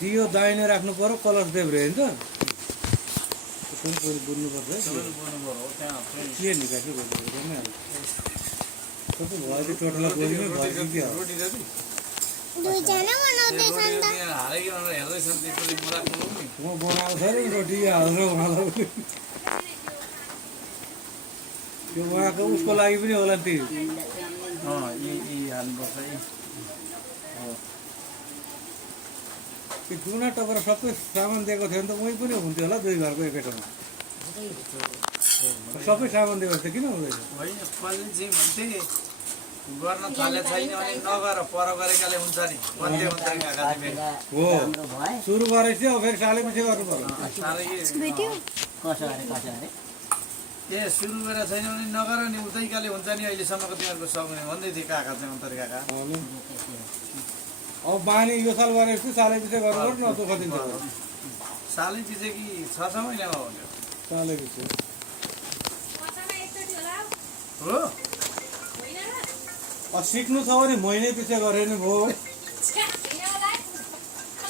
दियो दाहिने राख्नु पर्यो कलर देब्रे हैन त त्यसले पनि बुझ्नुपर्छ के निकाल्छु भन्ने अब कस्तो भयो टोटलमा बोलिमै भयो कि रोटी जति दुईजना बनाउँदैछन् त हालेको हेर्दैछन् त्यसपछि मुराक मुलुक नि म बनाएको छ नि रोटी हाल्छ उहाँलाई त्यो उहाँको उसको लागि पनि होला नि त्यो यी हाल्नुपर्छ यी त्यो जुना टक्कर सबै सामान दिएको थियो भने त उही पनि हुन्थ्यो होला दुई घरको एकै ठाउँमा सबै सामान दिएको थियो किन हुँदैन होइन कसले चाहिँ भन्थे गर्न थाले छैन भने नगर पर गरेकाले हुन्छ नि भन्दै हुन्छ नि काका हो सुरु गरेपछि अब फेरि सालै पछि गर्नु पर्यो ए सुरु गरेर छैन भने नगर नि उतैकाले हुन्छ नि अहिलेसम्मको तिमीहरूको सक्ने भन्दै थिए काका चाहिँ अन्तरी काका अब बानी यो साल गरेपछि सालै पछि गर्नु पर्यो न दुःख दिन्छ सालै पछि कि 6 महिनामा हो सालै पछि हो सिक्नु छ भने महिनै पछि गरे नि भयो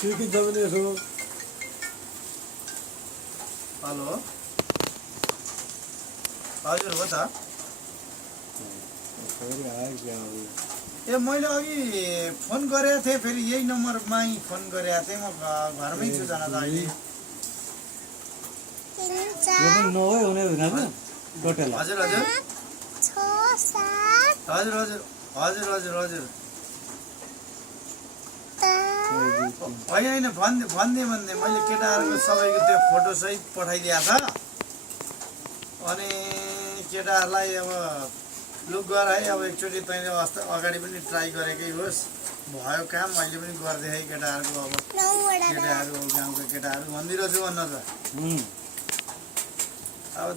सिकिन्छ भने यसो हेलो हजुर हो त ए मैले अघि फोन गरेको थिएँ फेरि यही नम्बरमा फोन गरेको थिएँ म घरमै छु जान त अहिले नभए हुने होइन टोटल हजुर हजुर हजुर हजुर हजुर हजुर हजुर होइन भन्ने मैले केटाहरूको सबैको त्यो फोटो सहित पठाइदिएको छ अनि केटाहरूलाई अब लुक गर है अब एकचोटि तैँले अगाडि पनि ट्राई गरेकै होस् भयो काम अहिले पनि गरिदिए केटाहरूको अब केटाहरू गाउँको केटाहरू भनिदिएको छु भन्न त अब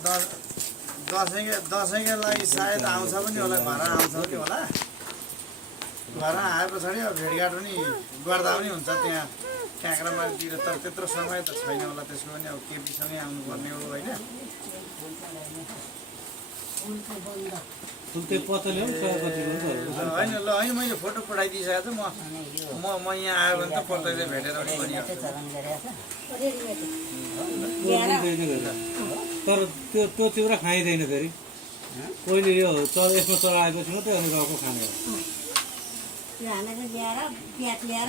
दसैँका लागि सायद आउँछ पनि होला घर आउँछ पनि होला घर आए पछाडि अब भेटघाट पनि गर्दा पनि हुन्छ त्यहाँ काँक्रामाटीतिर तर त्यत्रो समय त छैन होला त्यसको पनि अब केपीसँगै आउनुपर्ने हो होइन होइन ल है मैले फोटो पठाइदिइसकेको छु म यहाँ आयो भने त पल्टै भेटेर पनि भनिहाल्छु तर त्यो चिउरा खाइँदैन फेरि पहिले यो यसमा चलाएपछि मात्रै अनि रको खाने हो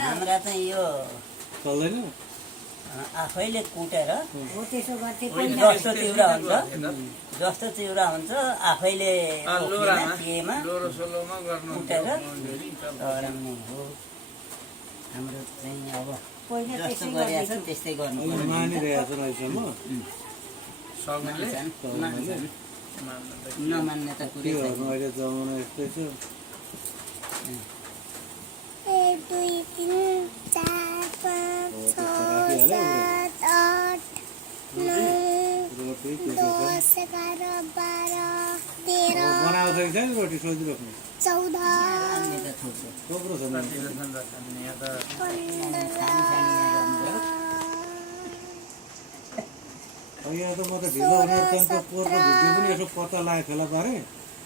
हाम्रा चाहिँ यो चल्दैन आफैले कुटेर जस्तो चिउरा हुन्छ आफैले केमा कुटेर चढाउने हो हाम्रो चाहिँ अब जस्तो गरिरहेछ त्यस्तै गर्नु मानिरहेको छ अहिलेसम्म नमान्ने त कुरै छैन अहिले जमाना यस्तै छ 1 2 3 4 5 6 7 8 9 10 11 12 13 बनाएको छ कि रोटी सोधिराख्नु 14 थोप्रो छ यहाँ त म त ढिलो उनीहरू पोहोरको भिडियो पनि यसो पत्ता लागेको फेला पारेँ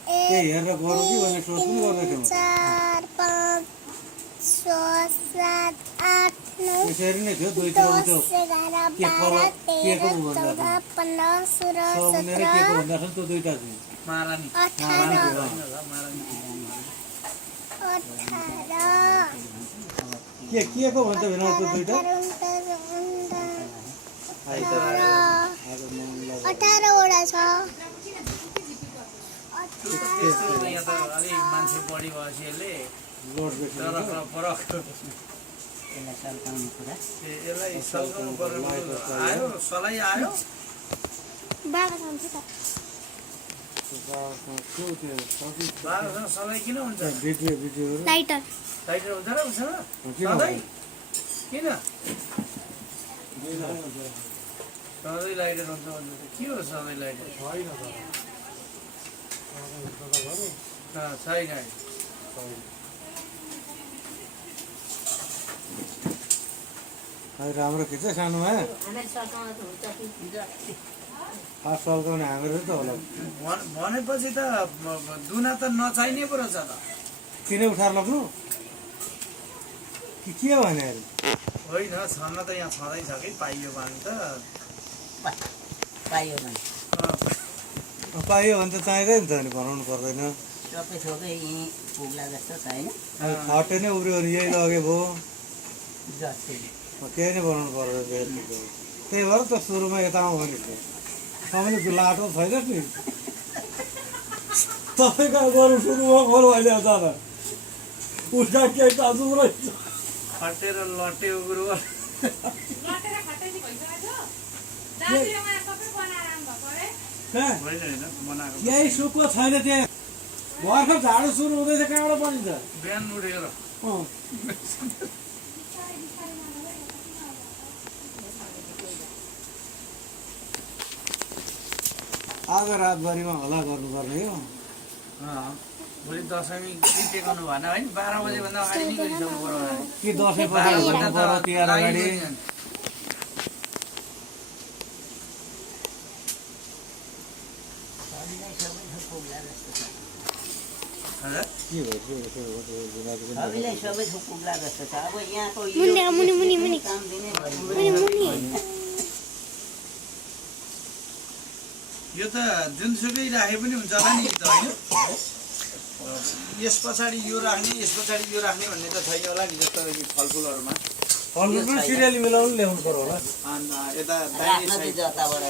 त्यही हेरेर गरौँ कि भन्ने सोच पनि गर्दैथ्यो 4 5 6 7 8 9 त्यसरी नै थियो दुईतिर उठ्यो 11 12 13 14 15 16 17 के को भन्दा त्यो दुईटा थियो 18 के को भन्छ भने त्यो दुईटा 18 वटा छ मान्छे बढी भएपछि यसले यसलाई सल्काउनु पर्यो आयो सलाई आयो सलाई किन हुन्छ लाइटर हुन्छ र उसमा सधैँ किन सधैँ लाइटर हुन्छ भन्नु के हो सधैँ लाइटर छैन राम्रो खिच्छ सानोमा सल्काउने हामीहरू त होला भनेपछि त दुना त नचाहिने पो रहेछ त किन उठाएर लग्नु कि के भने अरे होइन छन्न त यहाँ छँदैछ कि पाइयो भने त पाइयो भने पाइयो भने त चाहिँदैन त नि बनाउनु पर्दैन सबै थोकै यहीँ पुग्ला जस्तो छैन खटे नै उब्रियो भने यही लगे भयो जस्तै त्यही नै बनाउनु पर्छ त्यही भएर त सुरुमा यता आउँ भनेको तपाईँले लाटो छैन नि तपाईँ कहाँ गर्नु सुरुमा खोलो अहिले अचानक उसका केही दाजु रहेछ खटेर लटे उग्रो होइन बनाएको केही सुक्को छैन त्यहाँ भर्खर झाडु सुरु हुँदैछ कहाँबाट बनिन्छ बिहान उठेर आज रातभरिमा हल्ला गर्नुपर्ने हो भोलि दशमी के टेकाउनु भएन होइन 12 बजेभन्दा अगाडि नै गरिसक्नु पर्यो होला। कि दसैँ पछाडि भन्नु पर्यो तिहार अगाडि सबैलाई सबै थोक पुग्ला जस्तो छ अब यहाँको मुनि काम दिने यो त जुनसुकै राखे पनि हुन्छ होला नि त होइन यस पछाडि यो राख्ने यस पछाडि यो राख्ने भन्ने त छैन होला नि जस्तो कि फलफुलहरूमा फलफुल पनि सिरियली मिलाउनु ल्याउनु पर्यो होला यता राख्न चाहिँ जताबाट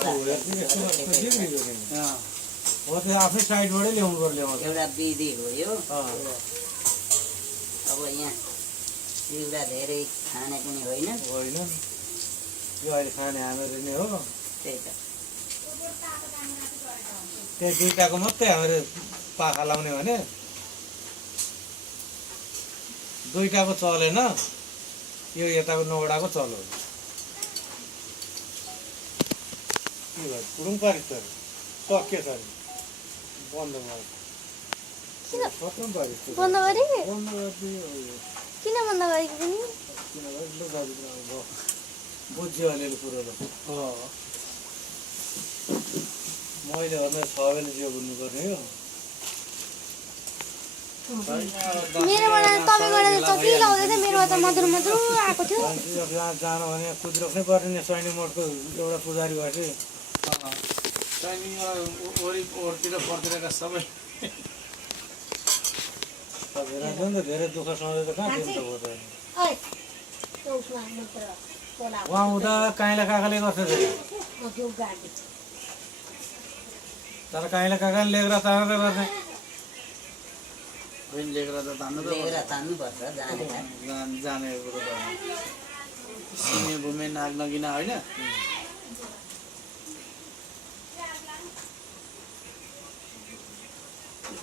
हो त्यो आफ्नै साइडबाटै ल्याउनु पर्यो ल्याउनु एउटा विधि हो यो अब यहाँ चिउरा धेरै खाने पनि होइन होइन यो अहिले खाने हामीहरू नै हो त्यही त त्यही दुईटाको मात्रै हामीहरू पाखा लाउने भने दुईटाको चलेन यो यताको नौवटाको चल्यो के भयो पुरुङ पारिस त सक्यो छ बन्द भयो खत्तम पारिस बन्द गरे बन्द गरिदियो किन बन्द गरेको पनि किनभने लु गाडी अब बुझ्यो अलिअलि कुरो ल मैले भन्दा 6 बेला जियो बुझ्नुपर्ने हो मेरोबाट तपाईँबाट त के लाउँदै थियो मेरोमा त मधुर मधुर आएको थियो जहाँ जानु भने कुदिराख्नै पर्ने सैनिक मोडको एउटा पुजारी भएपछि ओरतिर पर्तिरका सबै धेरै दुःख सधैँ त कहाँ दिन्छ भयो त उहाँ हुँदा काइला काकाले गर्छ तर काइला काकाले लेखेर तानेर गर्ने बहिनी लेखेर त तान्नु त लिएर तान्नुपर्छ जाने कुरो त सिमे भूमि नाग नगिना होइन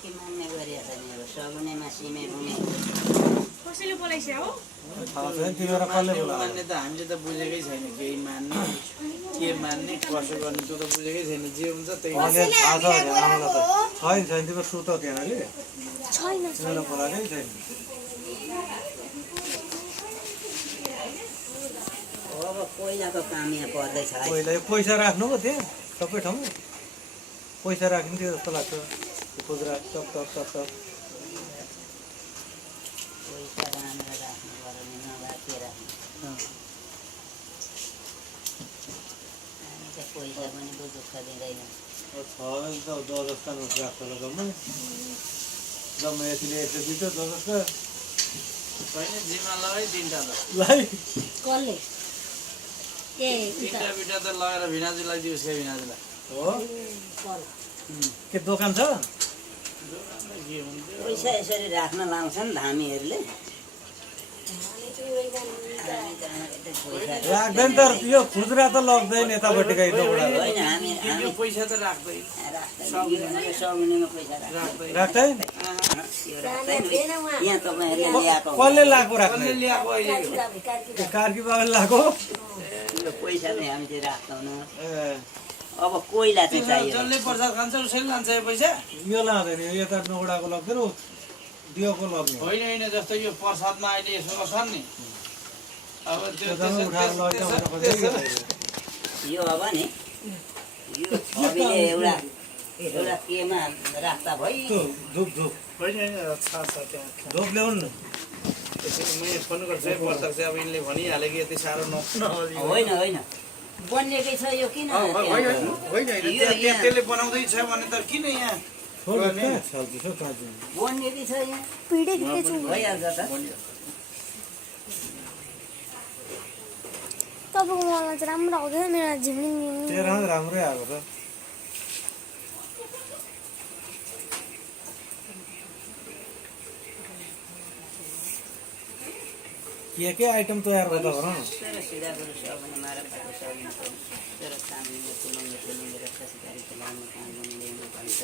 के मान्ने गरिरहेछ नि अब सगुनेमा सिमे भूमि थाहा छैन तिमीहरू कसले बोला मान्ने त हामीले त बुझेकै छैन केही मान्ने के मान्ने कसो गर्ने त्यो त बुझेकै छैन जे हुन्छ त्यही थाहा छ भने आमालाई त छैन छैन तिम्रो सुत त्यहाँ अरे छैन तिमीलाई बोलाएकै छैन अब पहिलाको काम यहाँ पर्दैछ है। पहिला यो पैसा राख्नु पो त्यहाँ सबै ठाउँमा पैसा राख्नु थियो जस्तो लाग्छ खुद्रा टप टप टप टप पैसा राखेर राख्नु पर्यो भने नभए के राख्नु हामी त पैसा पनि पो दुःख दिँदैन छ त जस्ता राख्छ होला जम्मै जम्मै यतिले यति दिन्छ जस्ता छैन जिम्मा लगाइ तिनवटा त लाई कसले ए तिनवटा बिटा त लगाएर भिनाजुलाई दियोस् क्या भिनाजुलाई हो के दोकान छ के हुन्थ्यो पैसा यसरी राख्न लाउँछन् धामीहरूले राख्दैन तर यो खुद्रा त लग्दैन यतापट्टिका दोकडा होइन हामी यो पैसा त राख्दैन सगुनीमा पैसा राख्दैन यहाँ तपाईँहरूले ल्याएको कसले लाएको राख्ने कसले ल्याएको अहिले त्यो कार्की बाबाले लाएको यो पैसा चाहिँ हामी चाहिँ राख्दैनौँ ए अब कोइला चाहिँ चाहियो जसले प्रसाद खान्छ उसैले लान्छ यो पैसा यो लाँदैन यो यता नौडाको लग्दैन दियोको लग्ने होइन होइन जस्तो यो प्रसादमा अहिले यसो गर्छ नि अब त्यो उठाएर लग्यो भने खोज्दै यो अब नि यो छविले एउटा केमा राख्दा भइ धुप धुप होइन होइन छ त्यहाँ धुप ल्याउनु न त्यसरी मैले फोन गर्छु है प्रत्यक्ष अब यिनले भनिहाले कि यति साह्रो होइन होइन बनिएकै छ यो किन त्यसले बनाउँदैछ भने त किन यहाँ बनिएकै छ यहाँ भिडे भिडे छु भइहाल्छ त तपाईँको मोबाइलमा चाहिँ राम्रो आउँदैन मेरो झिमिङ तेरो राम्रै आएको छ के आइटम तयार गर्दा हो र तर सिधा गरु सबैले मारा पाएको सबैले तर कामले कुलुङ्गे कुलुङ्गे रक्षा सिकारी खेलाउने काम गर्ने भन्छ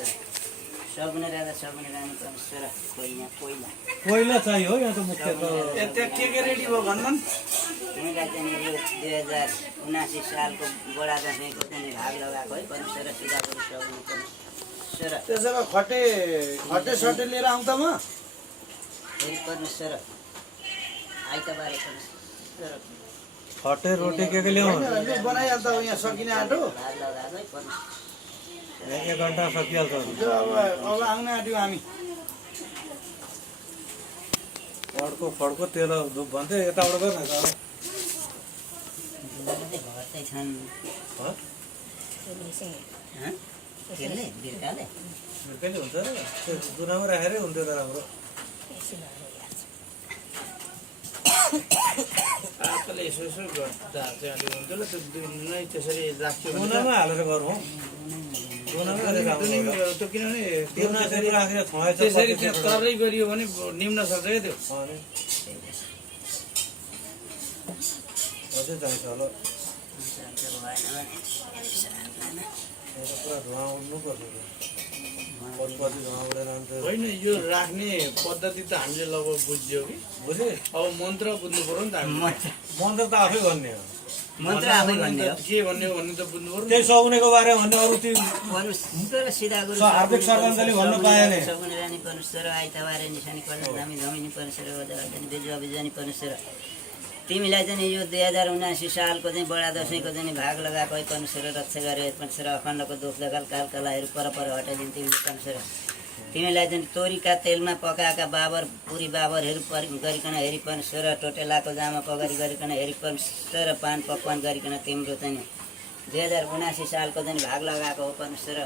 सबैले राजा सबैले रानी परमेश्वर कोइना कोइला पहिला चाहियो हो यहाँ त मुख्य त त्यहाँ के रेडी भयो भन्नु उनीलाई चाहिँ यो 2079 सालको बडा दसैँको चाहिँ भाग लगाएको है परमेश्वर सिधा गरु सबैले परमेश्वर त्यसो भए खटे सटे लिएर आउँदा म फेरि परमेश्वर आइतबारे परमेश्वर खटे रोटी के ल्याउनु बनाइहाल्छ यहाँ सकिने आँटो भाग लगाएको है परमेश्वर 1 घण्टा सकिहाल्छ अब आउन आँट्यो हामी फड्को तेल भन्थे यताबाट गर्न घट्दै छन् त्यसले बिर्काले कहिले हुन्छ र दुनामा राखेरै हुन्थ्यो त राम्रो आफूले यसो यसो गर्दा चाहिँ अलि हुन्थ्यो ल त्यो नै त्यसरी राख्यो भने दुनामा हालेर गरौँ दुनामा हालेर त्यो किनभने दुना फेरि राखेर छुवाएछ त्यसरी त्यो तरै गरियो भने निम्न सक्छ क्या त्यो अझै चाहिन्छ होला पुरा धुवा उड्नुपर्छ पछि धुवा उडेर आउँछ होइन यो राख्ने पद्धति त हामीले लगभग बुझ्यो कि बुझे अब मन्त्र बुझ्नु पर्यो नि त हामीले मन्त्र त आफै भन्ने हो मन्त्र आफै भन्ने हो के भन्ने हो भन्ने त बुझ्नु पर्यो त्यही सौनेको बारेमा भन्ने अरू त्यो तर सिधा गरु हार्दिक सरपञ्चले भन्नु पाएन सगुने रानी परमेश्वर आइतबारे निशानी पर्ने धामी धमिनी परमेश्वर बेजुवा बेजुवानी परमेश्वर तिमीलाई चाहिँ यो 2079 सालको चाहिँ बडा दसैँको चाहिँ भाग लगाएको है परमेश्वर रक्षा गरे परमेश्वर अखण्डको दुख दगाल कालकलाहरू परपर हटाइदिनु तिमीले परमेश्वर तिमीलाई चाहिँ तोरीका तेलमा पकाएका बाबर पुरी बाबरहरू गरिकन हेरी परमेश्वर टोटेलाको जामा पगरी गरिकन हेरी परमेश्वर पान पकवान गरिकन तिम्रो चाहिँ 2079 सालको चाहिँ भाग लगाएको हो परमेश्वर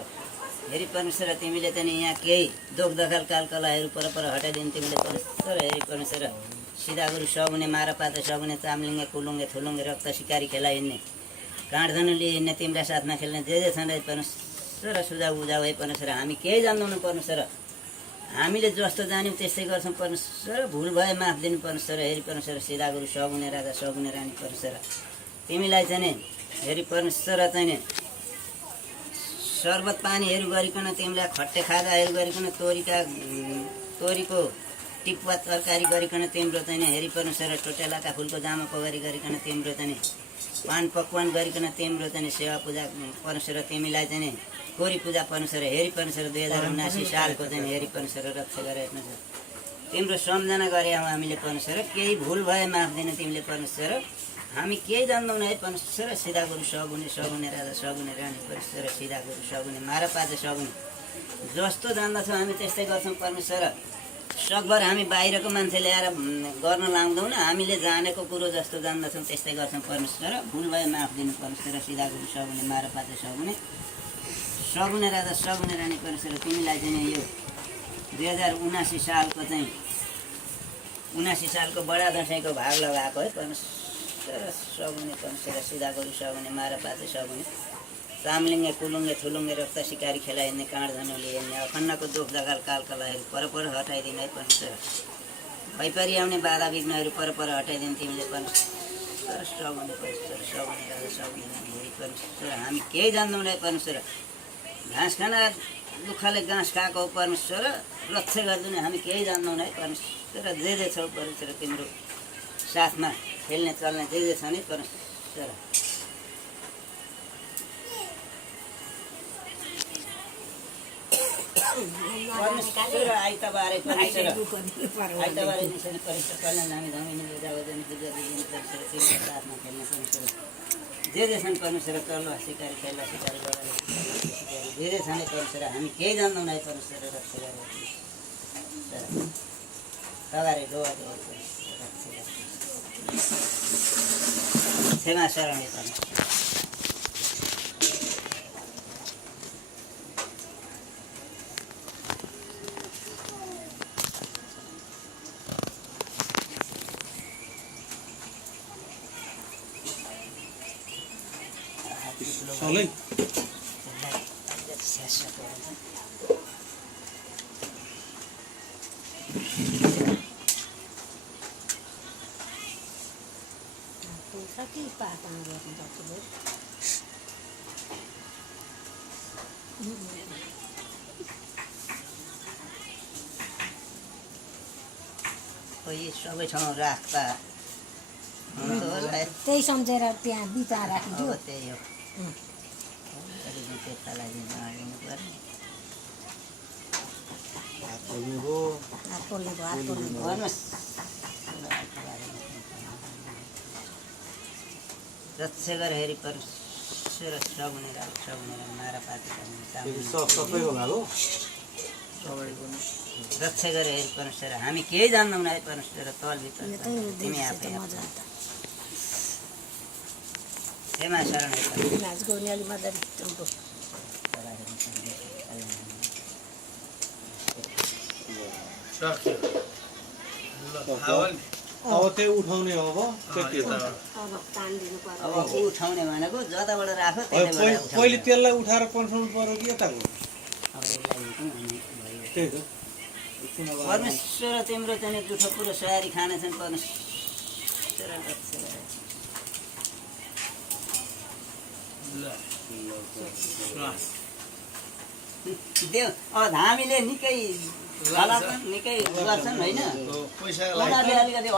हेरी परमेश्वर तिमीले चाहिँ यहाँ केही दुख दगाल कालकलाहरू परपर हटाइदिनु तिमीले परमेश्वर हेरी परमेश्वर सिधा गरु सगुने मारा पाते सगुने चामलिङ्गे कुलुङ्गे थुलुङ्गे रक्त सिकारी खेला हिँड्ने काँडधनुले हिँड्ने तिम्रा साथमा खेल्ने जे छन् परमेश्वर सुझाउ बुझाउ है परमेश्वर हामी केही जान्दैनौँ परमेश्वर हामीले जस्तो जान्यौँ त्यस्तै गर्छौँ परमेश्वर भुल भए माफ दिनु परमेश्वर हेरी परमेश्वर सिधा गरु सगुने राजा सगुने रानी परमेश्वर तिमीलाई चाहिँ हेरी परमेश्वर चाहिँ शर्बत पानीहरू गरिकन तिमीलाई खट्टे खाजाहरू गरिकन तोरीको टिपुवा तरकारी गरिकन तिम्रो चाहिँ हेरी परमेश्वर टोटेलाका फुलको जामा पगरी गरिकन तिम्रो चाहिँ पान पकवान गरिकन तिम्रो चाहिँ सेवा पूजा परमेश्वर तिमीलाई चाहिँ कोरी पूजा परमेश्वर हेरी परमेश्वर 2079 सालको चाहिँ हेरी परमेश्वर रक्षा गरेको छ तिम्रो सम्झना गरे हामीले परमेश्वर केही भुल भए माफ दिनु तिमीले परमेश्वर हामी केही जान्दैनौँ है परमेश्वर सिधा गरु सगुने सगुने राजा सगुने रानी परमेश्वर सिधा गरु सगुने मारा पाजे सगुने जस्तो जान्दछौँ हामी त्यस्तै गर्छौँ परमेश्वर सकभर हामी बाहिरको मान्छे ल्याएर गर्न लाउँदैनौँ हामीले जानेको कुरो जस्तो जान्दछौँ त्यस्तै गर्छौँ परमेश्वर भुल भए माफ दिनु परमेश्वर सिधा गरु सगुने मारा पाते सगुने सगुने राजा सगुने रानी परमेश्वर तिमीलाई चाहिँ यो 2079 सालको चाहिँ 79 सालको बडा दसैँको भाग लगाएको है परमेश्वर सगुने परमेश्वर सिधा गरु सगुने मारा पाते सगुने चामलिङ्गे कुलुङ्गे थुलुङ्गे रक्त सिकारी खेला हिँड्ने काँडधनुले हिँड्ने अखण्डको दुख दगाल कालकलाहरू परपर हटाइदिनु है परमेश्वर भइपरि आउने बाधा विघ्नहरू परपर हटाइदिनु तिमीले परमेश्वर सगुने परमेश्वर सगुने राजा सगुने रानी परमेश्वर हामी केही जान्दैनौँ है परमेश्वर घाँस खाना दुःखले घाँस खाएको परमेश्वर रक्षा गरिदिने हामी केही जान्दैनौँ है परमेश्वर जे छौ परमेश्वर तिम्रो साथमा खेल्ने चल्ने जे छ नि परमेश्वर परमेश्वर आइतबारे परमेश्वर आइतबारे निशानी परमेश्वर कल्याण हामी धमिनी बुझावजनी बुझाइदिनु परमेश्वर तिम्रो साथमा खेल्ने परमेश्वर जे छन् परमेश्वर चल्ला सिकारी खेल्ला सिकारी गरेर धेरै छन् परमेश्वर हामी केही जान्दैनौँ है परमेश्वर रक्षा गरेर तगारे गो क्षमा शरण है परमेश्वर। सलै कोही सबै ठाउँ राख्दा हुन्थ्यो होला है। त्यही सम्झेर त्यहाँ बिता राखिदियो। अब त्यही हो अलिकति त्यता लगाइदिनु हाल्नु पर्ने। हात खोल्ने भयो हात पोल्ने भयो, हात पोल्ने भयो। भन्नुहोस् रक्षा गर हेरी परमेश्वर श्रवणेर नारापाती सबै होला हो रक्षा गर हेरी परमेश्वर। हामी केही जान्दैनौँ है परमेश्वर तलभित्र तिमी आफै मजा आउँछ। क्षमा शरण है नाच गाउने अलिक मजाले टम्पो। सक्यो ल थाहा नि अब त्यही उठाउने अब त्यति हो अब तानिदिनु पर्यो। अब उठाउने भनेको जताबाट राख्यो पहिले त्यताबाट त्यसलाई उठाएर पन्साउनु पर्यो कि यताको त्यही त परमेश्वर तिम्रो चाहिँ जुठो कुरो सवारी खानेछन् परमेश्वर रक्षा गर। ल देव अब धामीले निकै निकै गर्छन् होइन पैसा उनीहरूले अलिकति